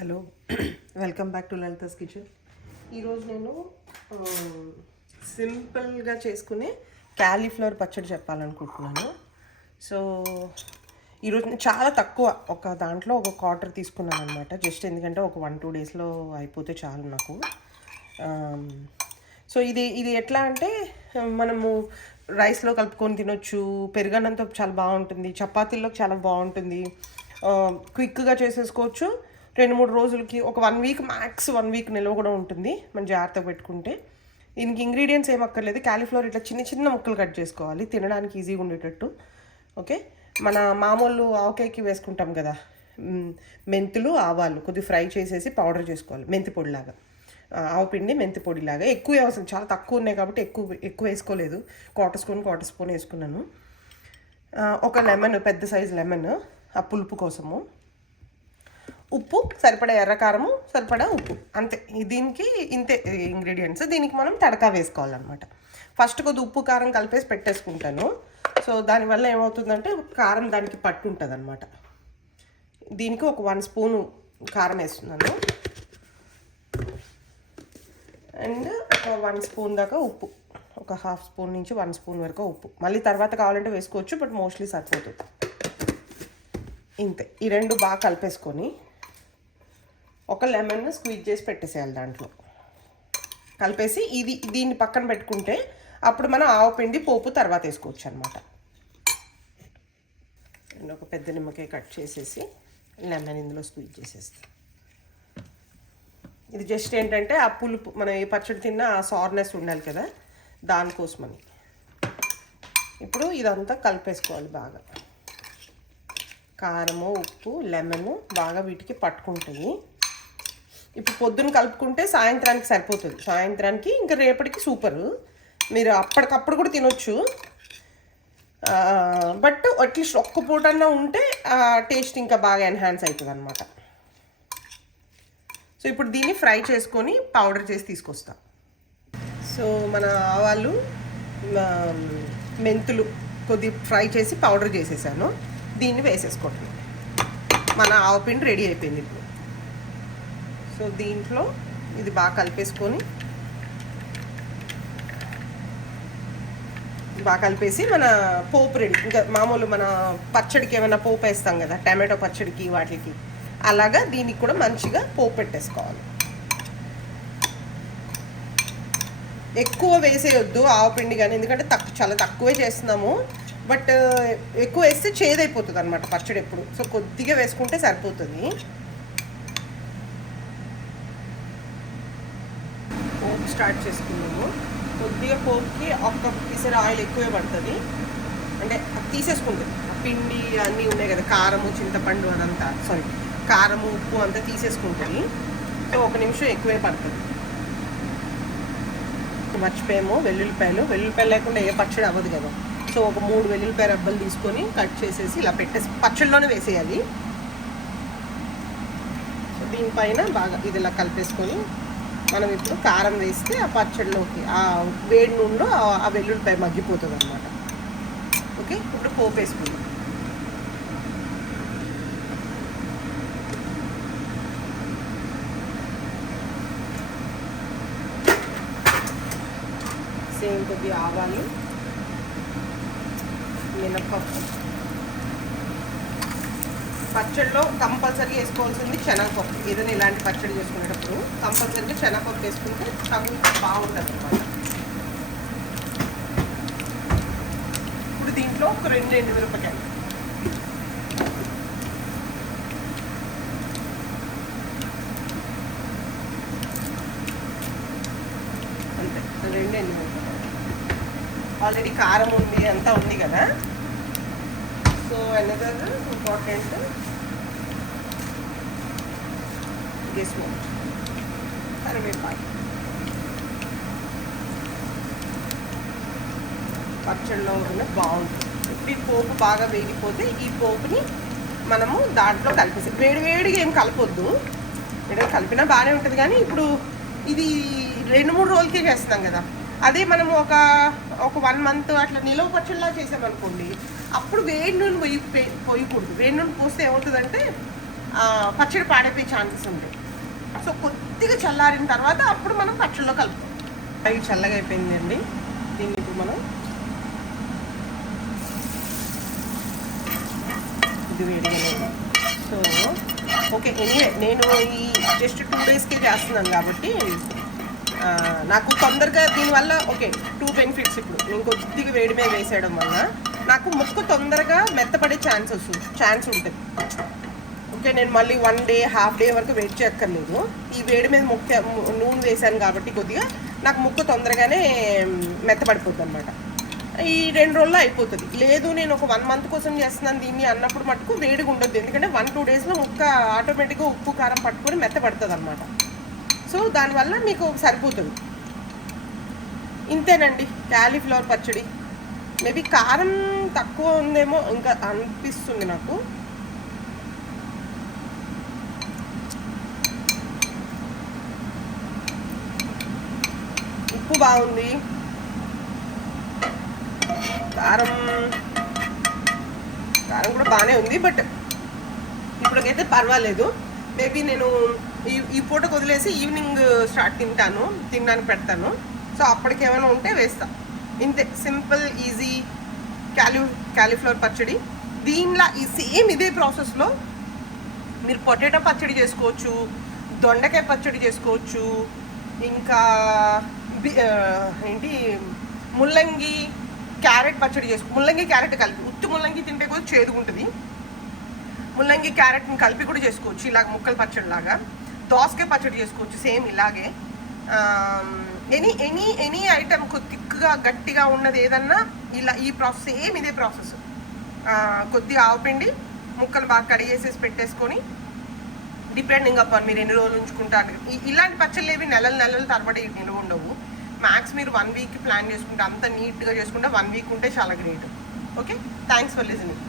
Hello welcome back to Lalitha's kitchen. ఈరోజు నేను సింపుల్గా చేసుకునే క్యాలీఫ్లవర్ పచ్చడి చెప్పాలనుకుంటున్నాను. సో ఈరోజు నేను చాలా తక్కువ ఒక దాంట్లో ఒక క్వార్టర్ తీసుకున్నాను అనమాట. జస్ట్ ఎందుకంటే ఒక 1-2 డేస్లో అయిపోతే చాలు నాకు. సో ఇది ఎట్లా అంటే మనము రైస్లో కలుపుకొని తినొచ్చు, పెరుగన్నంతో చాలా బాగుంటుంది, చపాతీల్లో చాలా బాగుంటుంది, క్విక్గా చేసేసుకోవచ్చు. 2-3 రోజులకి ఒక 1 వీక్ మ్యాక్స్ 1 వీక్ నిల్వ కూడా ఉంటుంది మనం జాగ్రత్తగా పెట్టుకుంటే. దీనికి ఇంగ్రీడియంట్స్ ఏం అక్కర్లేదు. క్యాలీఫ్లవర్ ఇట్లా చిన్న చిన్న ముక్కలు కట్ చేసుకోవాలి, తినడానికి ఈజీగా ఉండేటట్టు. ఓకే, మన మామూలు ఆవకాయకి వేసుకుంటాం కదా, మెంతులు ఆవాలు కొద్దిగా ఫ్రై చేసేసి పౌడర్ చేసుకోవాలి, మెంతి పొడిలాగా, ఆవపిండి మెంతి పొడిలాగా. ఎక్కువ అవసరం, చాలా తక్కువ ఉన్నాయి కాబట్టి ఎక్కువ వేసుకోలేదు, క్వార్టర్ స్పూన్ వేసుకున్నాను. ఒక లెమన్, పెద్ద సైజు లెమన్ ఆ పులుపు కోసము, ఉప్పు సరిపడా, ఎర్రకారము సరిపడా ఉప్పు, అంతే. దీనికి ఇంతే ఇంగ్రీడియంట్స్. దీనికి మనం తడకా వేసుకోవాలన్నమాట. ఫస్ట్ కొద్ది ఉప్పు కారం కలిపేసి పెట్టేసుకుంటాను. సో దానివల్ల ఏమవుతుందంటే కారం దానికి పట్టుంటుంది అనమాట. దీనికి ఒక 1 స్పూను కారం వేస్తున్నాను అండ్ ఒక 1 స్పూన్ దాకా ఉప్పు, ఒక 1/2 స్పూన్ నుంచి 1 స్పూన్ వరకు ఉప్పు. మళ్ళీ తర్వాత కావాలంటే వేసుకోవచ్చు, బట్ మోస్ట్లీ సరిపోతుంది. ఇంతే. ఈ రెండు బాగా కలిపేసుకొని ఒక లెమన్ స్క్వీజ్ చేసి పెట్టేసేయాలి దాంట్లో. కలిపేసి దీన్ని పక్కన పెట్టుకుంటే అప్పుడు మనం ఆవపిండి పోపు తర్వాత వేసుకోవచ్చు అనమాట. అండ్ ఒక పెద్ద నిమ్మకాయ కట్ చేసేసి లెమన్ ఇందులో స్క్వీజ్ చేసేస్తాం. ఇది జస్ట్ ఏంటంటే ఆ పులుపు, మనం ఏ పచ్చడి తిన్నా ఆ సార్నెస్ ఉండాలి కదా, దానికోసమని. ఇప్పుడు ఇదంతా కలిపేసుకోవాలి బాగా. కారము, ఉప్పు, లెమన్ బాగా వీటికి పట్టుకుంటుంది. ఇప్పుడు పొద్దున్న కలుపుకుంటే సాయంత్రానికి సరిపోతుంది. సాయంత్రానికి ఇంకా రేపటికి సూపరు. మీరు అప్పటికప్పుడు కూడా తినొచ్చు, బట్ అట్లీస్ట్ ఒక్క పూటన్నా ఉంటే టేస్ట్ ఇంకా బాగా ఎన్హాన్స్ అవుతుంది అనమాట. సో ఇప్పుడు దీన్ని ఫ్రై చేసుకొని పౌడర్ చేసి తీసుకొస్తాం. సో మన ఆవాలు, మెంతులు కొద్ది ఫ్రై చేసి పౌడర్ చేసేసాను. దీన్ని వేసేసుకుంటున్నాను. మన ఆవపిండి రెడీ అయిపోయింది ఇప్పుడు. సో దీంట్లో ఇది బాగా కలిపేసి మన పోపు రెడీ. ఇంకా మామూలు మన పచ్చడికి ఏమైనా పోపు వేస్తాం కదా, టమాటో పచ్చడికి వాటికి, అలాగా దీనికి కూడా మంచిగా పోపు పెట్టేసుకోవాలి. ఎక్కువ వేసేయొద్దు ఆవపిండి కానీ, ఎందుకంటే చాలా తక్కువే చేస్తున్నాము. బట్ ఎక్కువ వేస్తే చేదైపోతుంది అనమాట పచ్చడి ఎప్పుడు. సో కొద్దిగా వేసుకుంటే సరిపోతుంది. పోపు స్టార్ట్ చేసుకున్నాము. కొద్దిగా పోపుకి ఒక్క పిసర ఆయిల్ ఎక్కువే పడుతుంది, అంటే తీసేసుకుంటుంది. పిండి అన్నీ ఉన్నాయి కదా, కారము, చింతపండు అదంతా, కారము, ఉప్పు అంతా తీసేసుకుంటుంది. సో 1 నిమిషం ఎక్కువే పడుతుంది. మర్చిపోయాము వెల్లుల్లిపాయలు లేకుండా ఏ పచ్చడి అవ్వదు కదా. సో ఒక 3 వెల్లుల్లిపాయ రబ్బలు తీసుకొని కట్ చేసేసి ఇలా పెట్టేసి పచ్చడిలోనే వేసేయాలి. సో దీనిపైన బాగా ఇది ఇలా కలిపేసుకొని మనం ఇప్పుడు కారం వేస్తే ఆ పచ్చడిలోకి ఆ వేడి నూనెలో ఆ వెల్లుల్లిపాయ మగ్గిపోతుంది అనమాట. ఓకే, ఇప్పుడు పోపు వేసుకుందాం. సేమ్ కొద్దిగా ఆవాలు, మినపప్పు. పచ్చడిలో కంపల్సరీ వేసుకోవాల్సింది శనగపప్పు. ఏదైనా ఇలాంటి పచ్చడి చేసుకునేటప్పుడు కంపల్సరీగా శనగపప్పు వేసుకుంటే తగు బాగుంటుంది అనమాట. ఇప్పుడు దీంట్లో ఒక 2 ఎండుమిరపకాయలు, అంతే 2 ఎండుమిరపకాయలు. ఆల్రెడీ కారం ఉంది, అంతా ఉంది కదా. సో అనదర్ ఇంపార్టెంట్ కరివేపాకు. పచ్చడిలో ఉన్న బాగుంటుంది. ఇప్పుడు ఈ పోపు బాగా వేగిపోతే ఈ పోపుని మనము దాంట్లో కలిపేసి, వేడిగా ఏం కలపొద్దు. కలిపినా బాగానే ఉంటుంది, కానీ ఇప్పుడు ఇది 2-3 రోజులకే చేస్తున్నాం కదా. అదే మనము ఒక 1 మంత్ అట్లా నిలవ పచ్చడిలా చేసామనుకోండి, అప్పుడు వేడి నూనె పోయకూడదు. వేడి నూనె పోస్తే ఏమవుతుందంటే పచ్చడి పాడైపోయే ఛాన్సెస్ ఉంటాయి. సో కొద్దిగా చల్లారిన తర్వాత అప్పుడు మనం పచ్చడిలో కలుపుతాం. అవి చల్లగా అయిపోయింది అండి. దీన్ని ఇప్పుడు మనం ఇది వేడిగా. సో ఓకే, ఎనీవే నేను ఈ జస్ట్ 2 డేస్కే చేస్తున్నాను కాబట్టి నాకు తొందరగా దీనివల్ల ఓకే 2 బెనిఫిట్స్. ఇప్పుడు నేను కొద్దిగా వేడి మీద వేసేయడం వల్ల నాకు ముక్క తొందరగా మెత్తపడే ఛాన్స్ ఉంటుంది. ఓకే, నేను మళ్ళీ 1 డే హాఫ్ డే వరకు వెయిట్ చేయక్కర్లేదు. ఈ వేడి మీద నూనె వేసాను కాబట్టి కొద్దిగా నాకు ముక్క తొందరగానే మెత్తపడిపోతుంది అనమాట. ఈ 2 రోజుల్లో అయిపోతుంది. లేదు నేను ఒక 1 మంత్ కోసం చేస్తున్నాను దీన్ని అన్నప్పుడు మటుకు వేడిగా ఉండొద్దు. ఎందుకంటే 1-2 డేస్లో ముక్క ఆటోమేటిక్గా ఉప్పు కారం పట్టుకొని మెత్తపడుతుంది అనమాట. సో దానివల్ల మీకు సరిపోతుంది. ఇంతేనండి క్యాలీఫ్లవర్ పచ్చడి. మేబీ కారం తక్కువ ఉందేమో ఇంకా అనిపిస్తుంది నాకు. ఉప్పు బాగుంది, కారం కూడా బాగానే ఉంది. బట్ ఇప్పటికైతే పర్వాలేదు. మేబీ నేను ఈ పూటకు వదిలేసి ఈవినింగ్ తినడానికి పెడతాను. సో అప్పటికి ఏమైనా ఉంటే వేస్తా. ఇంతే, సింపుల్ ఈజీ క్యాలీఫ్లవర్ పచ్చడి. దీనిలో ఈ సేమ్ ఇదే ప్రాసెస్లో మీరు పొటాటో పచ్చడి చేసుకోవచ్చు, దొండకాయ పచ్చడి చేసుకోవచ్చు, ఇంకా ముల్లంగి క్యారెట్ పచ్చడి ముల్లంగి క్యారెట్ కలిపి, ఉత్తి ముల్లంగి తింటే కూడా చేదుగుంటుంది. ముల్లంగి క్యారెట్ని కలిపి కూడా చేసుకోవచ్చు ఇలాగ ముక్కల పచ్చడి లాగా. దోసకాయ పచ్చడి చేసుకోవచ్చు సేమ్ ఇలాగే. ఎనీ ఐటమ్ థిక్గా గట్టిగా ఉన్నది ఏదన్నా ఇలా ఈ ప్రాసెస్ సేమ్ ఇదే ప్రాసెస్. కొద్దిగా ఆవుపిండి ముక్కలు బాగా కడిగేసేసి పెట్టేసుకొని డిపెండింగ్ అపాన్ మీరు ఎన్ని రోజులు ఉంచుకుంటారు. ఇలాంటి పచ్చళ్ళు ఏవి నెలలు తరబడి నిలువ ఉండవు. మ్యాక్స్ మీరు 1 వీక్ ప్లాన్ చేసుకుంటే అంత నీట్గా చేసుకుంటే 1 వీక్ ఉంటే చాలా great. Okay, thanks for listening.